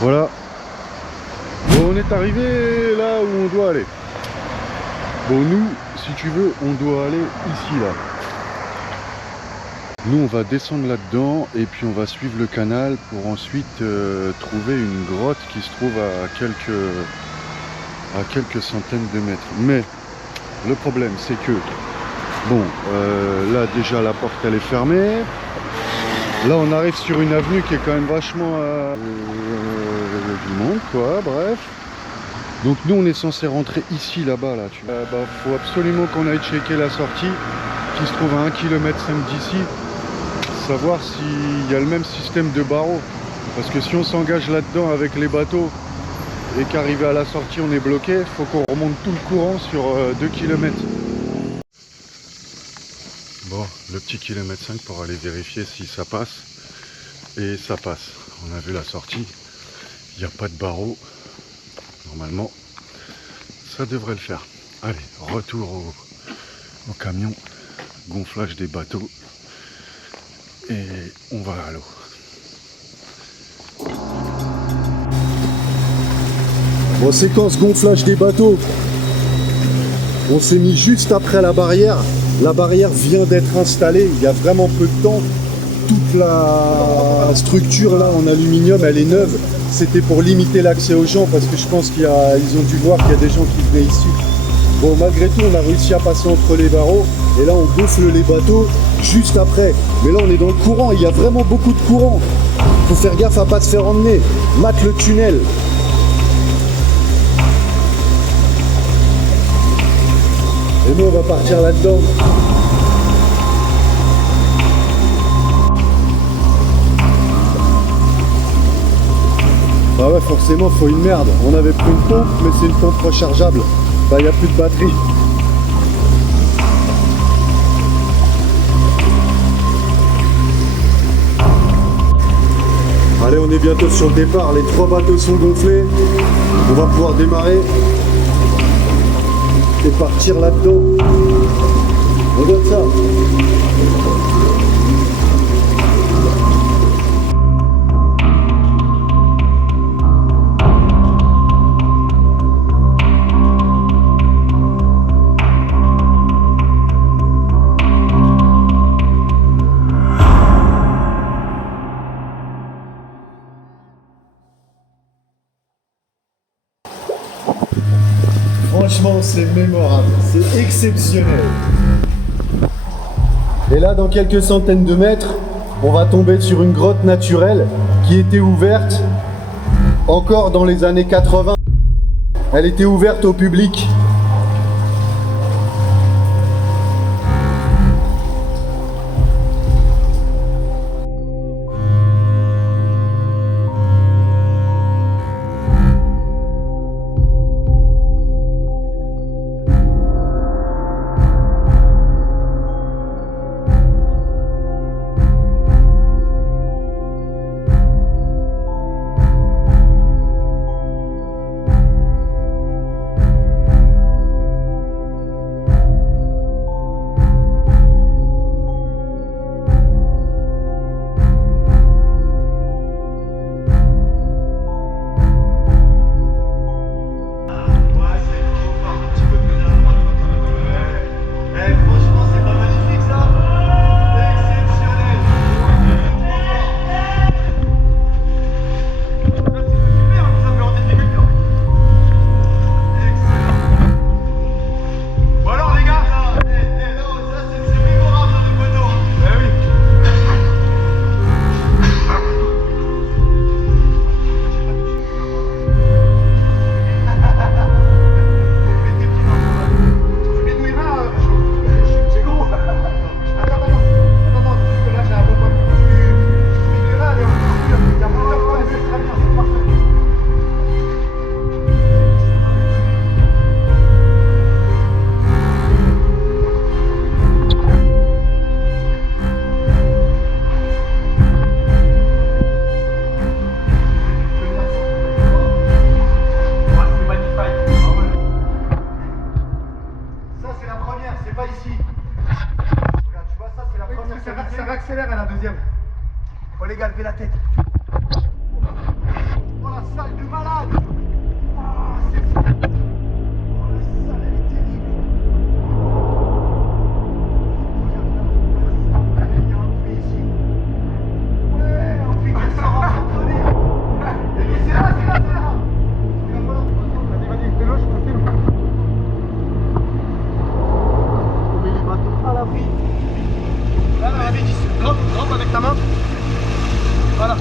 Voilà. Bon, on est arrivé là où on doit aller. Bon, nous, si tu veux, on doit aller ici, là. Nous, on va descendre là-dedans et puis on va suivre le canal pour ensuite trouver une grotte qui se trouve à quelques centaines de mètres. Mais le problème, c'est que, bon, là déjà la porte elle est fermée. Là, on arrive sur une avenue qui est quand même vachement du monde, quoi. Bref. Donc nous, on est censé rentrer ici, là-bas, là. Faut absolument qu'on aille checker la sortie qui se trouve à 1,5 km d'ici. Savoir s'il y a le même système de barreaux, parce que si on s'engage là-dedans avec les bateaux et qu'arrivé à la sortie on est bloqué, il faut qu'on remonte tout le courant sur 2 km. Bon, le petit kilomètre 5 pour aller vérifier si ça passe, et ça passe. On a vu la sortie, il n'y a pas de barreaux, normalement ça devrait le faire. Allez, retour au camion, gonflage des bateaux. Et on va à l'eau. Bon, séquence gonflage des bateaux. On s'est mis juste après la barrière. La barrière vient d'être installée. Il y a vraiment peu de temps. Toute la structure là en aluminium, elle est neuve. C'était pour limiter l'accès aux gens parce que je pense qu'ils ont dû voir qu'il y a des gens qui venaient ici. Bon, malgré tout, on a réussi à passer entre les barreaux. Et là, on gonfle les bateaux juste après. Mais là, on est dans le courant. Il y a vraiment beaucoup de courant. Faut faire gaffe à pas se faire emmener. Mate le tunnel. Et nous, on va partir là-dedans. Bah ouais, forcément, faut une merde. On avait pris une pompe, mais c'est une pompe rechargeable. Bah, il n'y a plus de batterie. Allez, on est bientôt sur le départ. Les 3 bateaux sont gonflés. On va pouvoir démarrer et partir là-dedans. Regarde ça. Franchement, c'est mémorable, c'est exceptionnel. Et là, dans quelques centaines de mètres, on va tomber sur une grotte naturelle qui était ouverte encore dans les années 80. Elle était ouverte au public. accélère à la deuxième. Oh les gars, levez la tête. Voilà, salle de malade. Oh, c'est fou. Oh, la salle, elle est terrible. Regarde là. Il y a un puits ici. Ouais, un puits qui sort à s'entraîner. C'est là, c'est là, c'est là. Il va falloir. Vas-y, fais-le, je te filme. On met les bateaux à l'abri. Là, vas-y, drop avec ta main. Voilà.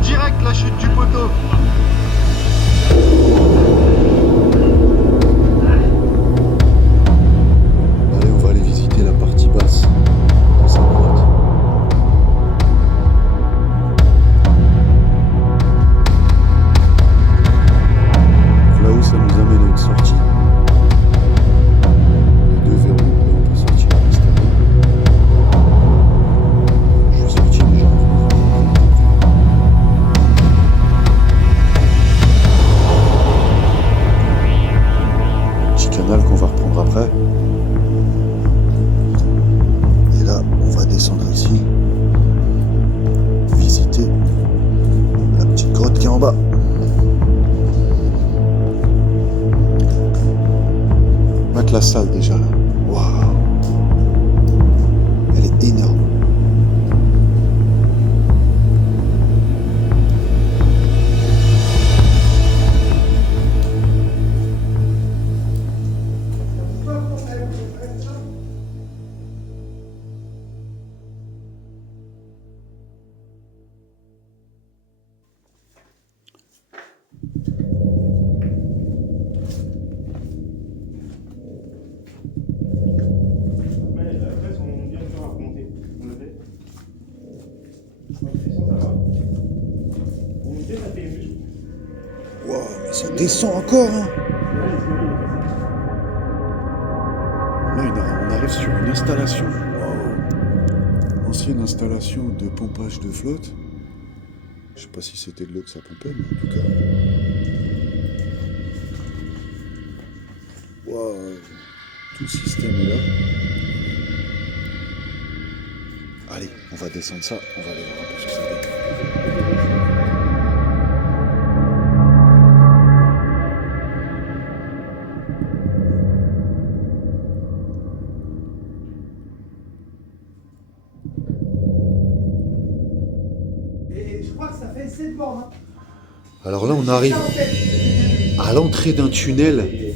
Direct la chute du poteau. Allez, on va aller visiter la partie basse de cette grotte. Là-haut, ça nous amène à une sortie. Les deux verrous, et on peut sortir à l'extérieur. Je suis sorti déjà. Qu'on va reprendre après. Et là, on va descendre ici, visiter la petite grotte qui est en bas. Mettre la salle déjà là. Waouh! Elle est énorme. Wow, mais ça descend encore, hein. Là, on arrive sur une installation. Wow. Ancienne installation de pompage de flotte. Je sais pas si c'était de l'eau que ça pompait, mais en tout cas. Wow. Tout le système est là. Allez, on va descendre ça, on va aller voir un peu ce que ça donne. Je crois que ça fait 7 bornes. Alors là, on arrive à l'entrée d'un tunnel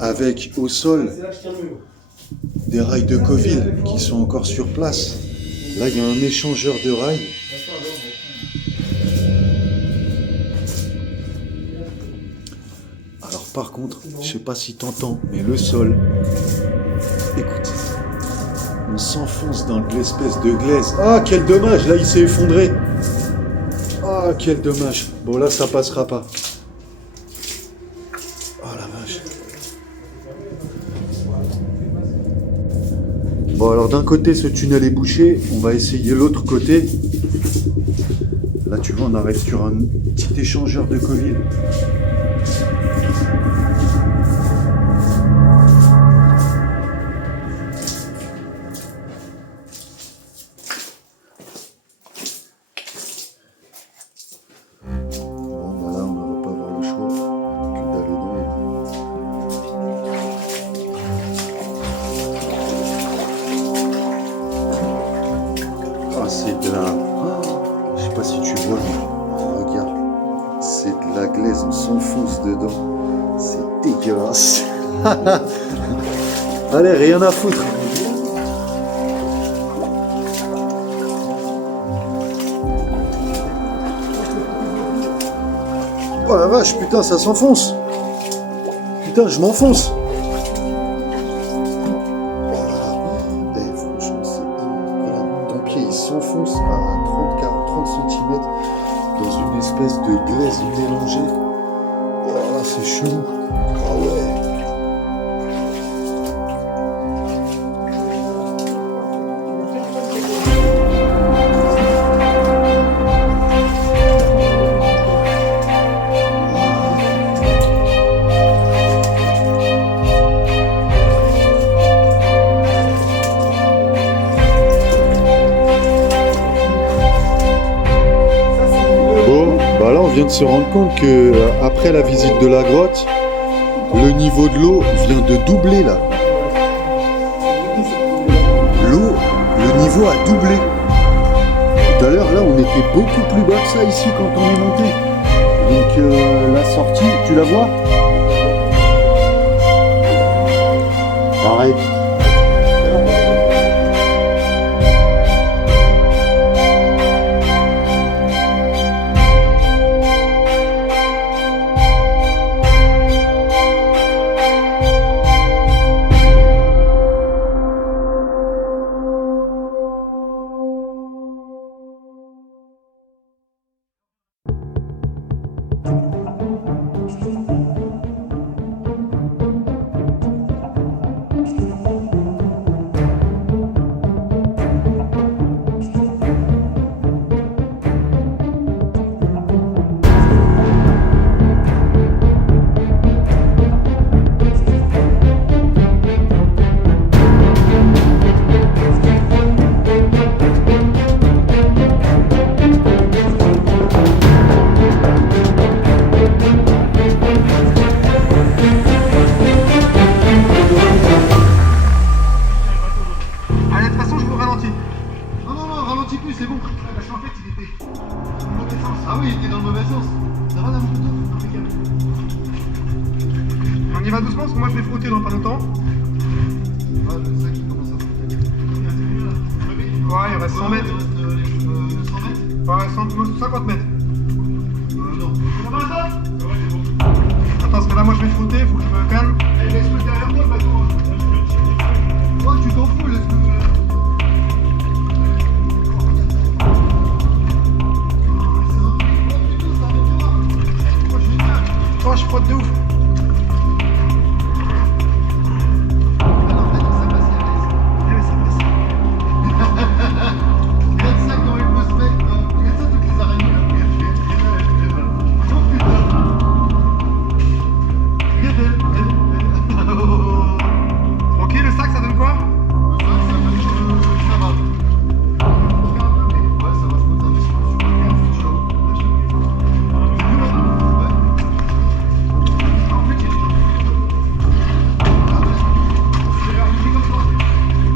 avec au sol des rails de Coville qui sont encore sur place. Là, il y a un échangeur de rails. Alors par contre, je sais pas si t'entends, mais le sol, écoute, on s'enfonce dans l'espèce de glaise. Ah, quel dommage, là il s'est effondré. Ah, quel dommage. Bon, là, ça passera pas. Oh la vache. Bon, alors d'un côté, ce tunnel est bouché. On va essayer l'autre côté. Là, tu vois, on arrive sur un petit échangeur de Coville. C'est de la... Oh, je sais pas si tu vois, mais regarde. C'est de la glaise, on s'enfonce dedans. C'est dégueulasse. Allez, rien à foutre. Oh la vache, putain, ça s'enfonce. Putain, je m'enfonce. S'enfonce à 30-40. de glaise mélangée. Oh là, c'est chelou. Ah ouais. Bah là, on vient de se rendre compte que après la visite de la grotte, le niveau de l'eau vient de doubler là. L'eau, le niveau a doublé. Tout à l'heure, là, on était beaucoup plus bas que ça ici quand on est monté. Donc la sortie, tu la vois? Arrête. Allez, de toute façon, je vous ralentis. Non, non, non, ralentis plus, c'est bon. Parce qu'en fait, il était dans le mauvais sens. Ah oui, il était dans le mauvais sens. Ça va, dans le mauvais sens? On y va doucement, parce que moi, je vais frotter dans pas longtemps. Ah, le sac qui commence à frotter. Ouais, il reste 100 mètres. 100 mètres? Ouais, 50 mètres. Non. Ça va, ça? Attends, parce que là, moi, je vais frotter, faut que je me calme. Allez, laisse-le derrière toi, le bateau. Oh, tu t'en fous, laisse-le. Oh, je frotte de ouf. Tranquille, le sac, ça donne quoi?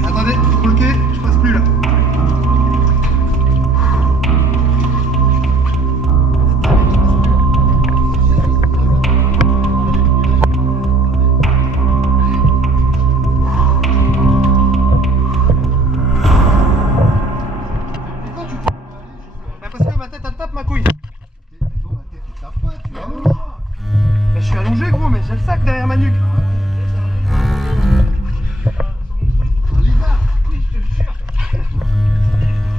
Attendez, faut le quai, je passe plus là. Bah parce que ma tête elle tape ma couille. Bah, je suis allongé gros, mais j'ai le sac derrière ma nuque.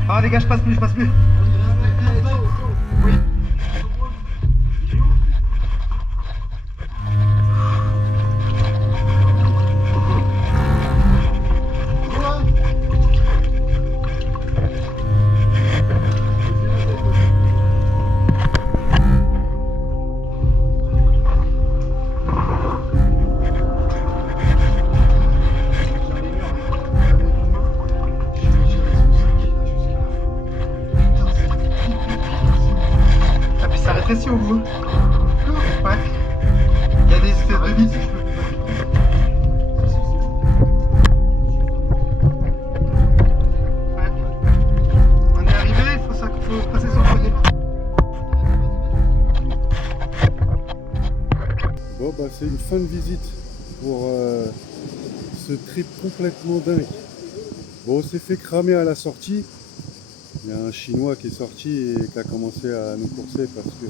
Ah les gars, je passe plus, je passe plus. Oui. Ah puis ça rétrécit au bout. Ouais. Il y a des espèces de vis. Ouais. On est arrivé, faut passer sur le côté. Bon, bah, c'est une fin de visite pour ce trip complètement dingue. Bon, on s'est fait cramer à la sortie. Il y a un Chinois qui est sorti et qui a commencé à nous courser parce que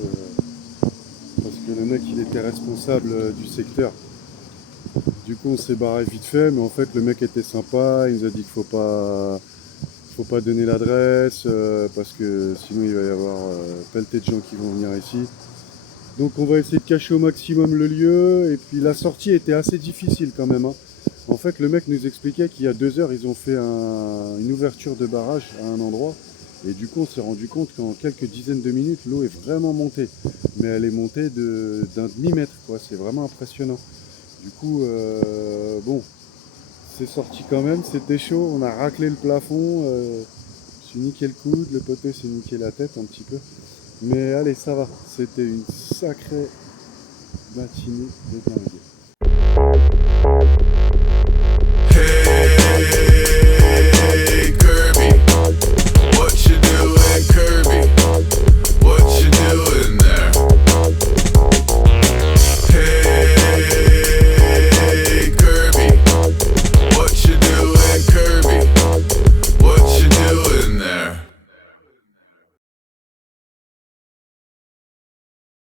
le mec il était responsable du secteur. Du coup on s'est barré vite fait, mais en fait le mec était sympa, il nous a dit qu'il Faut pas donner l'adresse parce que sinon il va y avoir pelleté de gens qui vont venir ici. Donc on va essayer de cacher au maximum le lieu. Et puis la sortie était assez difficile quand même, hein. En fait, le mec nous expliquait qu'il y a 2 heures, ils ont fait une ouverture de barrage à un endroit. Et du coup, on s'est rendu compte qu'en quelques dizaines de minutes, l'eau est vraiment montée. Mais elle est montée d'un demi-mètre, quoi. C'est vraiment impressionnant. Du coup, bon, c'est sorti quand même. C'était chaud. On a raclé le plafond. Je suis niqué le coude. Le poteau s'est niqué la tête un petit peu. Mais allez, ça va. C'était une sacrée matinée de dingue.